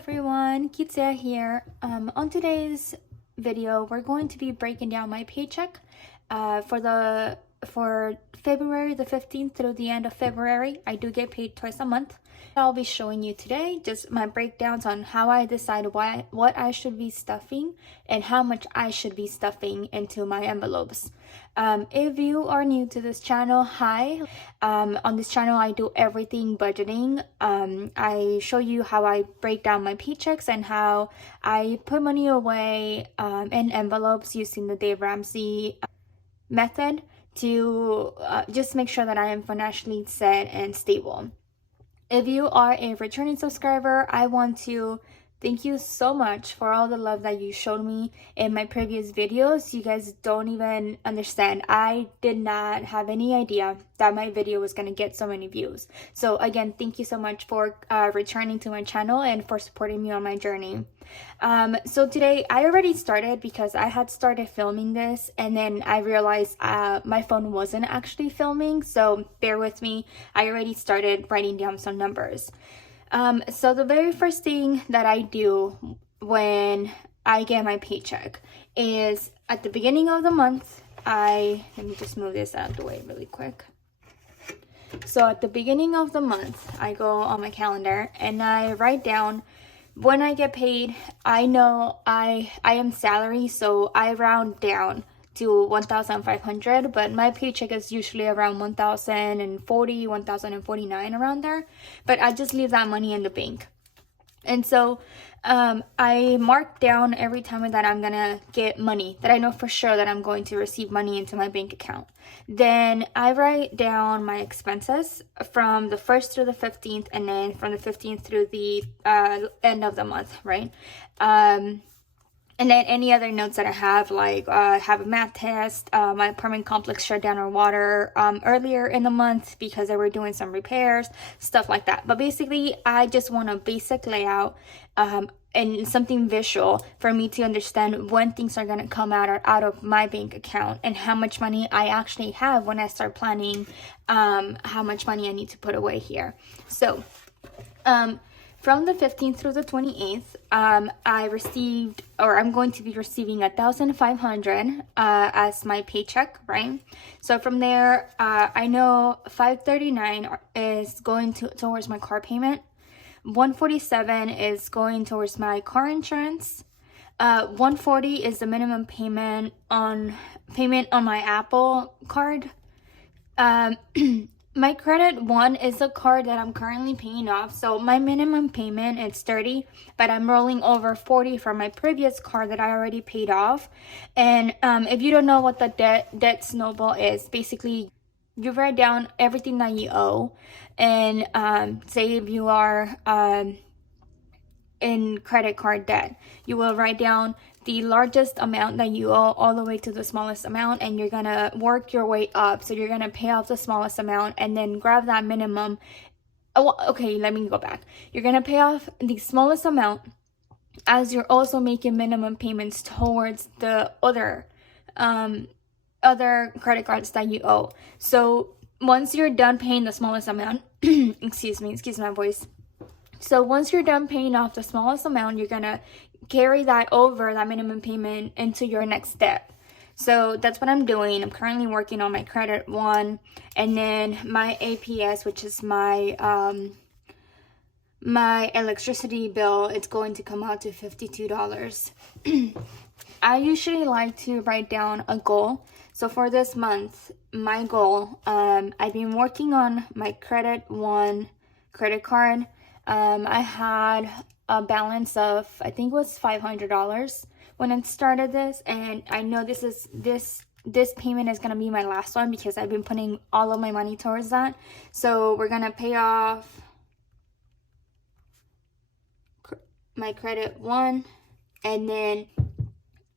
everyone, Kitsia here. On today's video, we're going to be breaking down my paycheck for February the 15th through the end of February. I do get paid twice a month. I'll be showing you today just my breakdowns on how I decide what I should be stuffing and how much I should be stuffing into my envelopes. If you are new to this channel, hi. On this channel, I do everything budgeting. I show you how I break down my paychecks and how I put money away in envelopes using the Dave Ramsey method to just make sure that I am financially set and stable. If you are a returning subscriber, I want to thank you so much for all the love that you showed me in my previous videos. You guys don't even understand. I did not have any idea that my video was going to get so many views. So again, thank you so much for returning to my channel and for supporting me on my journey. So today I already started because I had started filming this and then I realized my phone wasn't actually filming. So bear with me. I already started writing down some numbers. So the very first thing that I do when I get my paycheck is at the beginning of the month, let me just move this out of the way really quick. So at the beginning of the month, I go on my calendar and I write down when I get paid. I know I am salary, so I round down to 1,500, but my paycheck is usually around 1,040, 1,049 around there, but I just leave that money in the bank. And so I mark down every time that I'm gonna get money, that I know for sure that I'm going to receive money into my bank account. Then I write down my expenses from the 1st through the 15th, and then from the 15th through the end of the month, right? And then any other notes that I have, like have a math test, my apartment complex shut down our water earlier in the month because they were doing some repairs, stuff like that. But basically, I just want a basic layout and something visual for me to understand when things are going to come out of my bank account and how much money I actually have when I start planning how much money I need to put away here. So from the 15th through the 28th, I'm going to be receiving 1,500 as my paycheck, right? So from there, I know 539 is going towards my car payment. 147 is going towards my car insurance. 140 is the minimum payment on my Apple card. My credit one is a card that I'm currently paying off. So my minimum payment is 30, but I'm rolling over 40 from my previous card that I already paid off. And if you don't know what the debt snowball is, basically you write down everything that you owe. And say if you are in credit card debt, you will write down the largest amount that you owe all the way to the smallest amount, and you're gonna work your way up. So you're gonna pay off the smallest amount and then grab that minimum. Oh, okay, let me go back. You're gonna pay off the smallest amount as you're also making minimum payments towards the other credit cards that you owe. So once you're done paying the smallest amount, excuse my voice. So once you're done paying off the smallest amount, you're gonna carry that over, that minimum payment, into your next step. So that's what I'm doing. I'm currently working on my credit one, and then my APS, which is my my electricity bill, it's going to come out to $52. I usually like to write down a goal. So for this month, my goal, I've been working on my credit one credit card. I had a balance of, I think it was $500 when I started this, and I know this payment is going to be my last one because I've been putting all of my money towards that. So we're going to pay off my credit one, and then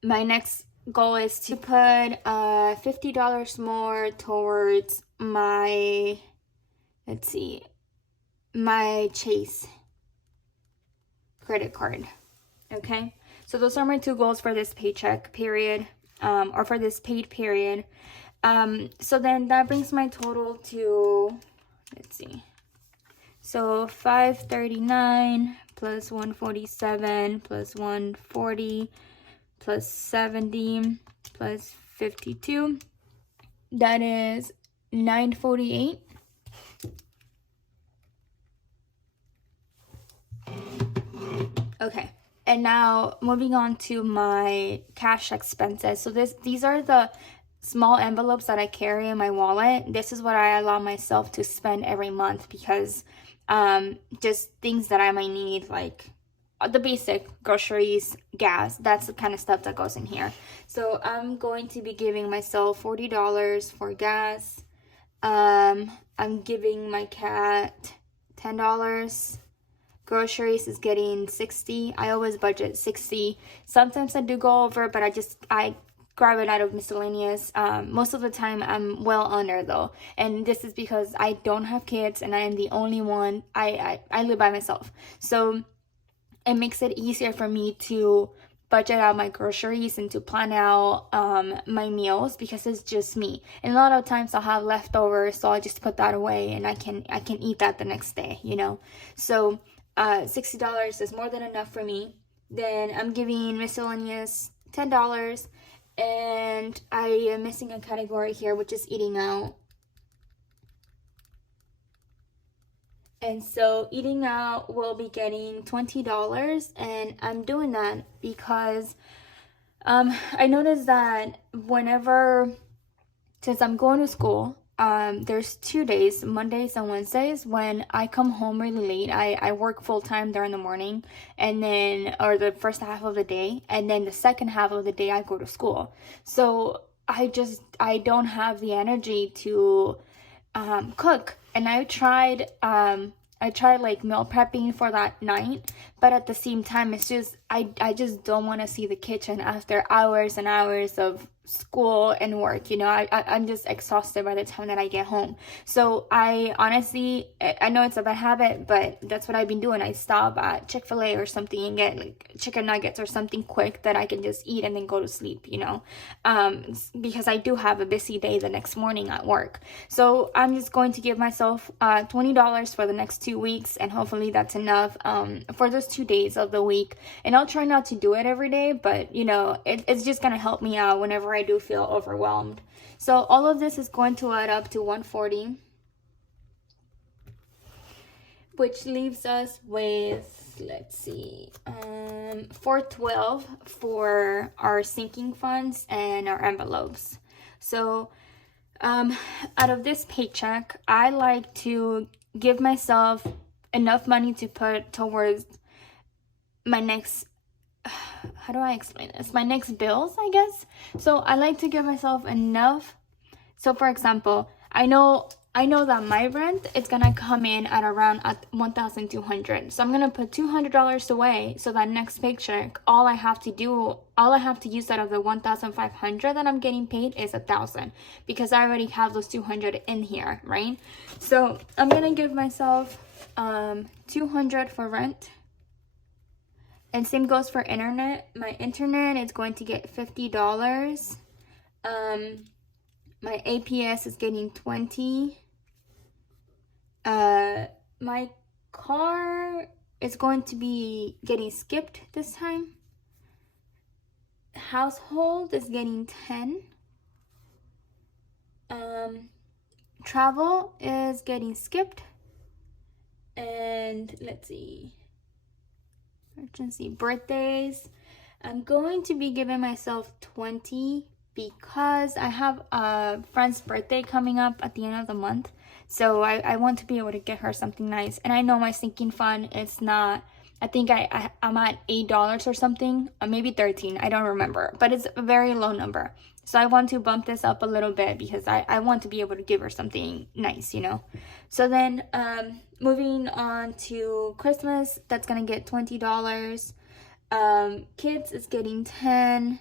my next goal is to put $50 more towards my, my Chase credit card. Okay, so those are my two goals for this paycheck period, or for this paid period. So then that brings my total to, So 539 plus 147 plus 140 plus 70 plus 52. That is 948. Okay, and now moving on to my cash expenses. So these are the small envelopes that I carry in my wallet. This is what I allow myself to spend every month because just things that I might need, like the basic groceries, gas, that's the kind of stuff that goes in here. So I'm going to be giving myself $40 for gas. I'm giving my cat $10. Groceries is getting 60. I always budget 60. Sometimes I do go over, but I grab it out of miscellaneous. Most of the time I'm well under though, and this is because I don't have kids and I am the only one. I live by myself, so it makes it easier for me to budget out my groceries and to plan out my meals because it's just me. And a lot of times I'll have leftovers, so I'll just put that away and I can eat that the next day, you know. So $60 is more than enough for me. Then I'm giving miscellaneous $10, and I am missing a category here, which is eating out. And so eating out will be getting $20, and I'm doing that because I noticed that since I'm going to school, there's 2 days, Mondays and Wednesdays, when I come home really late. I work full time there in the morning, and then, or the first half of the day, and then the second half of the day I go to school. So I don't have the energy to cook. And I tried like meal prepping for that night, but at the same time it's just I just don't want to see the kitchen after hours and hours of school and work, you know. I'm just exhausted by the time that I get home. So I honestly, I know it's a bad habit, but that's what I've been doing. I stop at Chick-fil-A or something and get like chicken nuggets or something quick that I can just eat and then go to sleep, you know, because I do have a busy day the next morning at work. So I'm just going to give myself $20 for the next 2 weeks, and hopefully that's enough for those 2 days of the week. And I'll try not to do it every day, but you know, it's just gonna help me out whenever I do feel overwhelmed. So all of this is going to add up to 140, which leaves us with, let's see, 412 for our sinking funds and our envelopes. So out of this paycheck, I like to give myself enough money to put towards my next, how do I explain this? My next bills, I guess. So I like to give myself enough. So for example, I know that my rent is gonna come in at around at $1,200. So I'm gonna put $200 away, so that next paycheck, all I have to use out of the $1,500 that I'm getting paid is $1,000, because I already have those 200 in here, right? So I'm gonna give myself $200 for rent. And same goes for internet. My internet is going to get $50. My APS is getting $20. My car is going to be getting skipped this time. Household is getting $10. Travel is getting skipped. And let's see, emergency birthdays, I'm going to be giving myself 20 because I have a friend's birthday coming up at the end of the month. So I want to be able to get her something nice. And I know my sinking fund is not, I think I'm at $8 or something, or maybe 13, I don't remember, but it's a very low number. So I want to bump this up a little bit because I want to be able to give her something nice, you know. So then moving on to Christmas, that's gonna get $20. Kids is getting 10.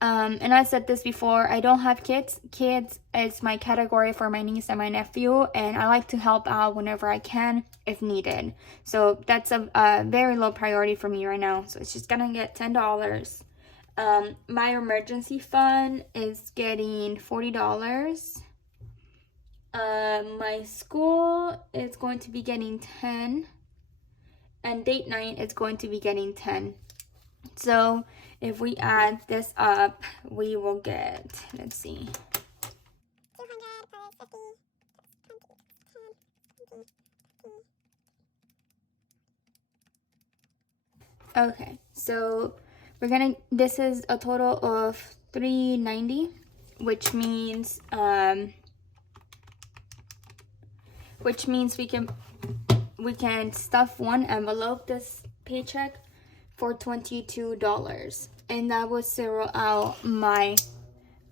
And I said this before, I don't have kids. Kids is my category for my niece and my nephew, and I like to help out whenever I can if needed. So that's a very low priority for me right now. So it's just gonna get $10. My emergency fund is getting $40. My school is going to be getting 10, and date night is going to be getting 10. So if we add this up, we will get, let's see, 200 plus 50, 10, 20. Okay, so this is a total of 390, which means we can stuff one envelope this paycheck for $22, and that will zero out my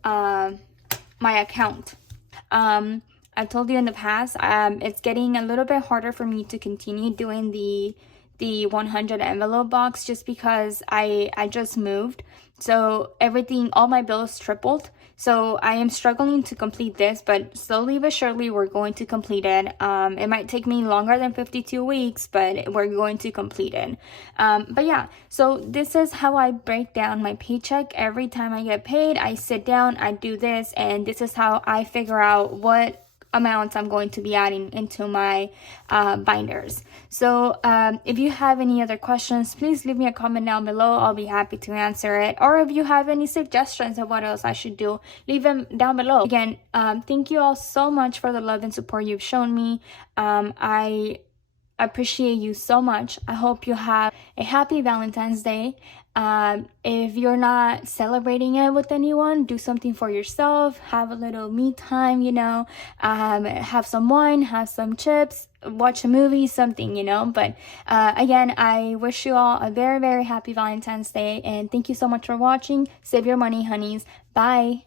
my account. I told you in the past, it's getting a little bit harder for me to continue doing the 100 envelope box, just because I just moved, so all my bills tripled. So I am struggling to complete this, but slowly but surely we're going to complete it. It might take me longer than 52 weeks, but we're going to complete it. But yeah, so this is how I break down my paycheck. Every time I get paid, I sit down, I do this, and this is how I figure out what amounts I'm going to be adding into my binders. So if you have any other questions, please leave me a comment down below. I'll be happy to answer it. Or if you have any suggestions of what else I should do, leave them down below. Again, thank you all so much for the love and support you've shown me. I appreciate you so much. I hope you have a happy Valentine's Day. If you're not celebrating it with anyone, do something for yourself. Have a little me time, have some wine, have some chips, watch a movie, something, But again, I wish you all a very, very happy Valentine's Day, and thank you so much for watching. Save your money, honeys. Bye.